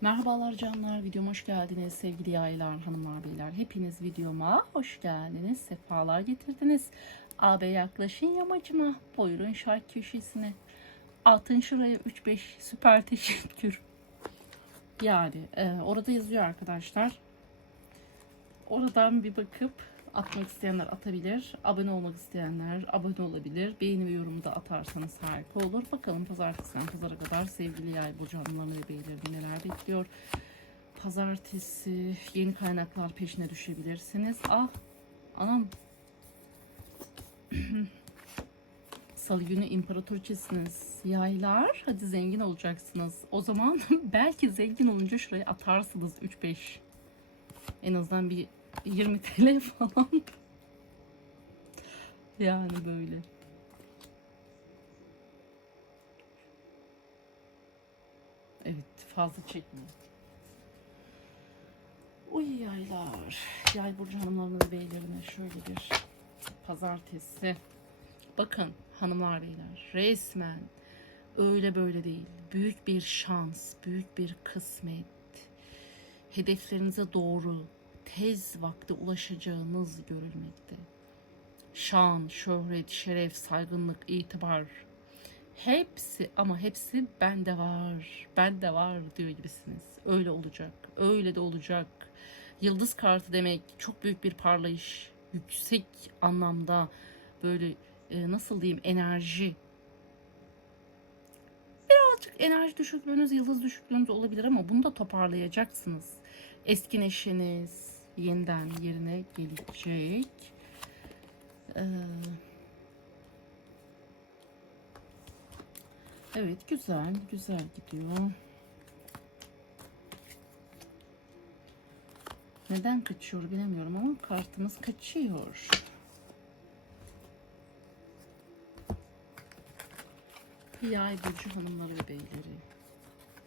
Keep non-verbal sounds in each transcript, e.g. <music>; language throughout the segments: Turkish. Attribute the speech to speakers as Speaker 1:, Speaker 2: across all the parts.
Speaker 1: Merhabalar canlar, videoma hoş geldiniz sevgili yaylar, hanımlar, beyler. Hepiniz videoma hoş geldiniz, sefalar getirdiniz. AB yaklaşın yamacıma, buyurun şark köşesine. Atın şuraya 3-5 süper teşekkür. Yani e, orada yazıyor arkadaşlar. Oradan bir bakıp atmak isteyenler atabilir. Abone olmak isteyenler abone olabilir. Beğeni ve yorumu da atarsanız harika olur. Bakalım pazartesiden pazara kadar sevgili yay burcu hanımlarını ve beylerini neler bekliyor. Pazartesi yeni kaynaklar peşine düşebilirsiniz. Ah anam. <clears throat> Salı günü imparatorçesiniz. Yaylar hadi zengin olacaksınız. O zaman <laughs> belki zengin olunca şuraya atarsınız 3-5. En azından bir 20 TL falan. yani böyle. Evet fazla çekmeyin. Uy yaylar. Yay burcu hanımlarına ve beylerine şöyle bir pazartesi. Bakın hanımlar beyler resmen öyle böyle değil. Büyük bir şans, büyük bir kısmet. Hedeflerinize doğru tez vakte ulaşacağınız görülmekte. Şan, şöhret, şeref, saygınlık, itibar hepsi ama hepsi bende var, bende var diyor gibisiniz. Öyle olacak, öyle de olacak. Yıldız kartı demek çok büyük bir parlayış, yüksek anlamda böyle e, nasıl diyeyim enerji. Birazcık enerji düşüklüğünüz, yıldız düşüklüğünüz olabilir ama bunu da toparlayacaksınız. Eski neşeniz yeniden yerine gelecek. Ee, evet güzel, güzel gidiyor. Neden kaçıyor bilemiyorum ama kartımız kaçıyor. Yay burcu hanımları ve beyleri.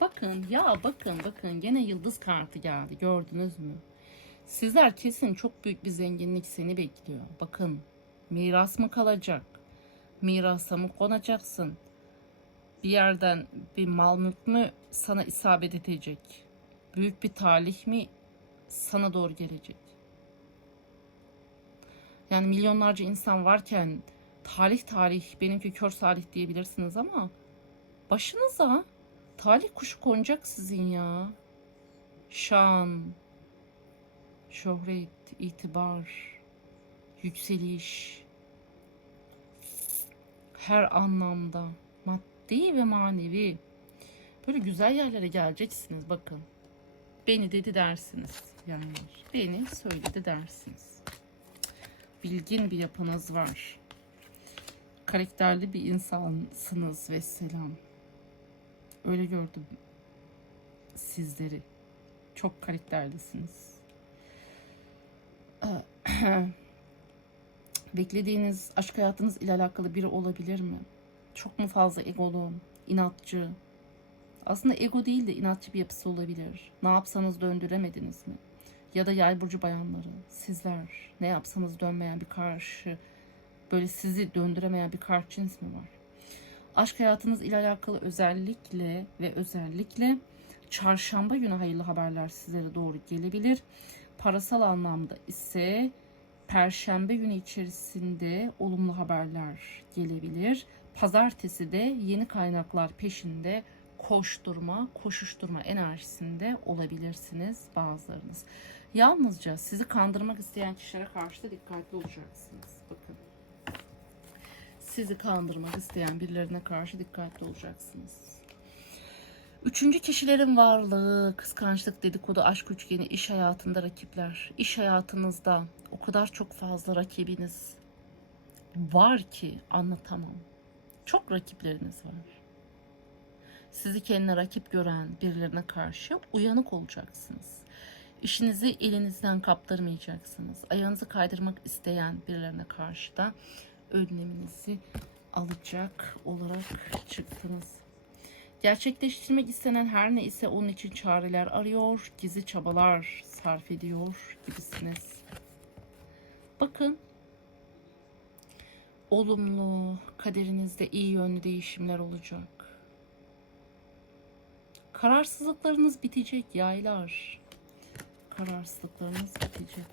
Speaker 1: Bakın ya bakın bakın gene yıldız kartı geldi gördünüz mü? Sizler kesin çok büyük bir zenginlik seni bekliyor. Bakın miras mı kalacak? Mirasa mı konacaksın? Bir yerden bir mal mülk mü sana isabet edecek? Büyük bir talih mi sana doğru gelecek? Yani milyonlarca insan varken talih talih benimki kör salih diyebilirsiniz ama başınıza talih kuşu konacak sizin ya. Şan, şöhret, itibar, yükseliş her anlamda maddi ve manevi böyle güzel yerlere geleceksiniz bakın. Beni dedi dersiniz yani beni söyledi dersiniz. Bilgin bir yapınız var. Karakterli bir insansınız ve selam. Öyle gördüm sizleri. Çok karakterlisiniz. <clears throat> Beklediğiniz aşk hayatınız ile alakalı biri olabilir mi? Çok mu fazla egolu, inatçı? Aslında ego değil de inatçı bir yapısı olabilir. Ne yapsanız döndüremediniz mi? Ya da yay burcu bayanları, sizler ne yapsanız dönmeyen bir karşı, böyle sizi döndüremeyen bir karşı cins mi var? Aşk hayatınız ile alakalı özellikle ve özellikle çarşamba günü hayırlı haberler sizlere doğru gelebilir. Parasal anlamda ise perşembe günü içerisinde olumlu haberler gelebilir. Pazartesi de yeni kaynaklar peşinde koşturma, koşuşturma enerjisinde olabilirsiniz bazılarınız. Yalnızca sizi kandırmak isteyen kişilere karşı da dikkatli olacaksınız. Bakın. Sizi kandırmak isteyen birilerine karşı dikkatli olacaksınız. Üçüncü kişilerin varlığı, kıskançlık, dedikodu, aşk üçgeni, iş hayatında rakipler. İş hayatınızda o kadar çok fazla rakibiniz var ki anlatamam. Çok rakipleriniz var. Sizi kendine rakip gören birilerine karşı uyanık olacaksınız. İşinizi elinizden kaptırmayacaksınız. Ayağınızı kaydırmak isteyen birilerine karşı da önleminizi alacak olarak çıktınız. Gerçekleştirmek istenen her ne ise onun için çareler arıyor, gizli çabalar sarf ediyor gibisiniz. Bakın olumlu, kaderinizde iyi yönlü değişimler olacak. Kararsızlıklarınız bitecek yaylar. Kararsızlıklarınız bitecek.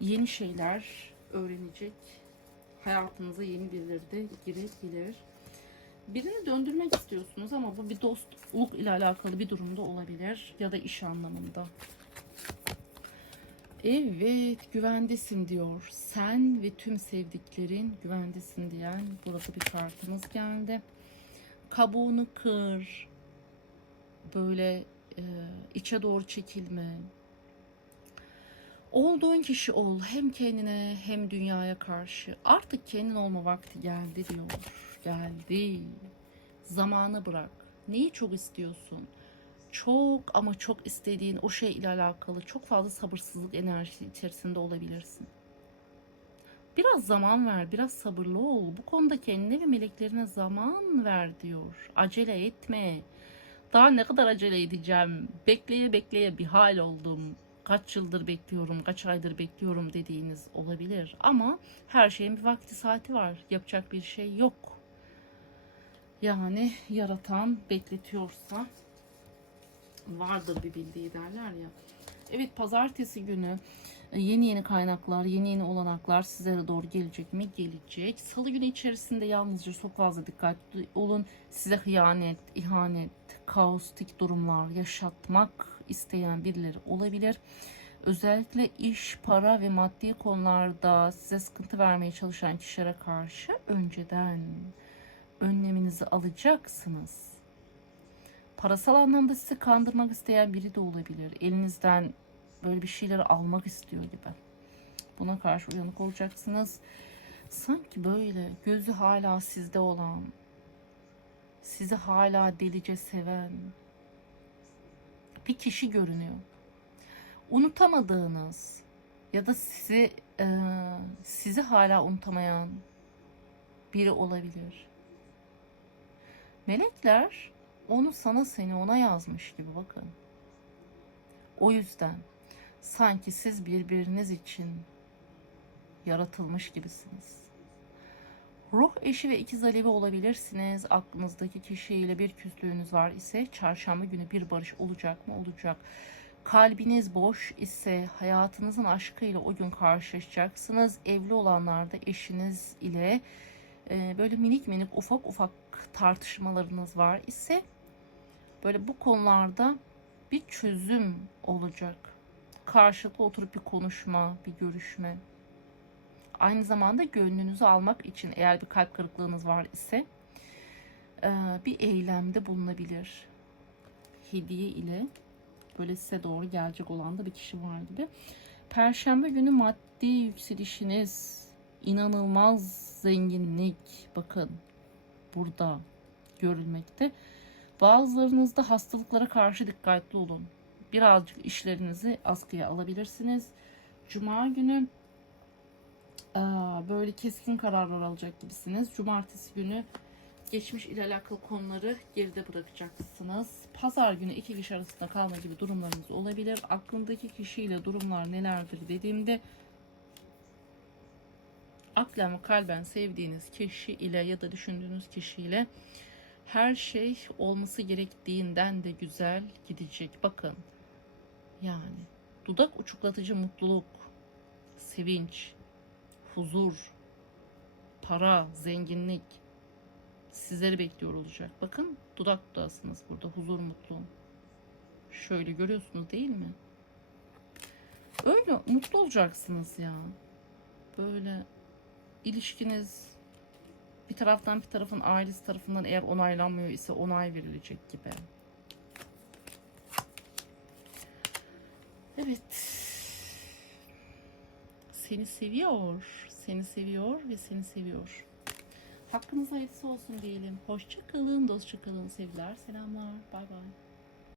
Speaker 1: Yeni şeyler öğrenecek. Hayatınıza yeni birileri de girebilir. Birini döndürmek istiyorsunuz ama bu bir dostluk ile alakalı bir durumda olabilir ya da iş anlamında. Evet, güvendesin diyor. Sen ve tüm sevdiklerin güvendesin diyen burada bir kartımız geldi. Kabuğunu kır. Böyle e, içe doğru çekilme. Olduğun kişi ol. Hem kendine hem dünyaya karşı. Artık kendin olma vakti geldi diyor. Geldi. Zamanı bırak. Neyi çok istiyorsun? çok ama çok istediğin o şey ile alakalı çok fazla sabırsızlık enerjisi içerisinde olabilirsin. Biraz zaman ver, biraz sabırlı ol. Bu konuda kendine ve meleklerine zaman ver diyor. Acele etme. Daha ne kadar acele edeceğim? Bekleye bekleye bir hal oldum. Kaç yıldır bekliyorum, kaç aydır bekliyorum dediğiniz olabilir. Ama her şeyin bir vakti saati var. Yapacak bir şey yok. Yani yaratan bekletiyorsa vardır bir bildiği derler ya. Evet pazartesi günü e, yeni yeni kaynaklar, yeni yeni olanaklar sizlere doğru gelecek mi? Gelecek. Salı günü içerisinde yalnızca çok fazla dikkatli olun. Size hıyanet, ihanet, kaostik durumlar yaşatmak isteyen birileri olabilir. Özellikle iş, para ve maddi konularda size sıkıntı vermeye çalışan kişilere karşı önceden önleminizi alacaksınız parasal anlamda sizi kandırmak isteyen biri de olabilir. Elinizden böyle bir şeyleri almak istiyor gibi. Buna karşı uyanık olacaksınız. Sanki böyle gözü hala sizde olan, sizi hala delice seven bir kişi görünüyor. Unutamadığınız ya da sizi e, sizi hala unutamayan biri olabilir. Melekler onu sana seni ona yazmış gibi bakın. O yüzden sanki siz birbiriniz için yaratılmış gibisiniz. Ruh eşi ve ikiz alevi olabilirsiniz. Aklınızdaki kişiyle bir küslüğünüz var ise çarşamba günü bir barış olacak mı? Olacak. Kalbiniz boş ise hayatınızın aşkıyla o gün karşılaşacaksınız. Evli olanlar da eşiniz ile e, böyle minik minik ufak ufak tartışmalarınız var ise böyle bu konularda bir çözüm olacak. Karşılıklı oturup bir konuşma, bir görüşme. Aynı zamanda gönlünüzü almak için eğer bir kalp kırıklığınız var ise e, bir eylemde bulunabilir. Hediye ile böyle size doğru gelecek olan da bir kişi var gibi. Perşembe günü maddi yükselişiniz, inanılmaz zenginlik bakın burada görülmekte. Bazılarınızda hastalıklara karşı dikkatli olun. Birazcık işlerinizi askıya alabilirsiniz. Cuma günü böyle keskin kararlar alacak gibisiniz. Cumartesi günü geçmiş ile alakalı konuları geride bırakacaksınız. Pazar günü iki kişi arasında kalma gibi durumlarınız olabilir. Aklındaki kişiyle durumlar nelerdir dediğimde aklen ve kalben sevdiğiniz kişi ile ya da düşündüğünüz kişiyle her şey olması gerektiğinden de güzel gidecek. Bakın yani dudak uçuklatıcı mutluluk, sevinç, huzur, para, zenginlik sizleri bekliyor olacak. Bakın dudak dudasınız burada huzur mutlu. Şöyle görüyorsunuz değil mi? Öyle mutlu olacaksınız ya. Böyle ilişkiniz bir taraftan bir tarafın ailesi tarafından eğer onaylanmıyor ise onay verilecek gibi. Evet. Seni seviyor. Seni seviyor ve seni seviyor. Hakkınız hayırlısı olsun diyelim. Hoşça kalın, dostça kalın. Sevgiler, selamlar. Bay bay.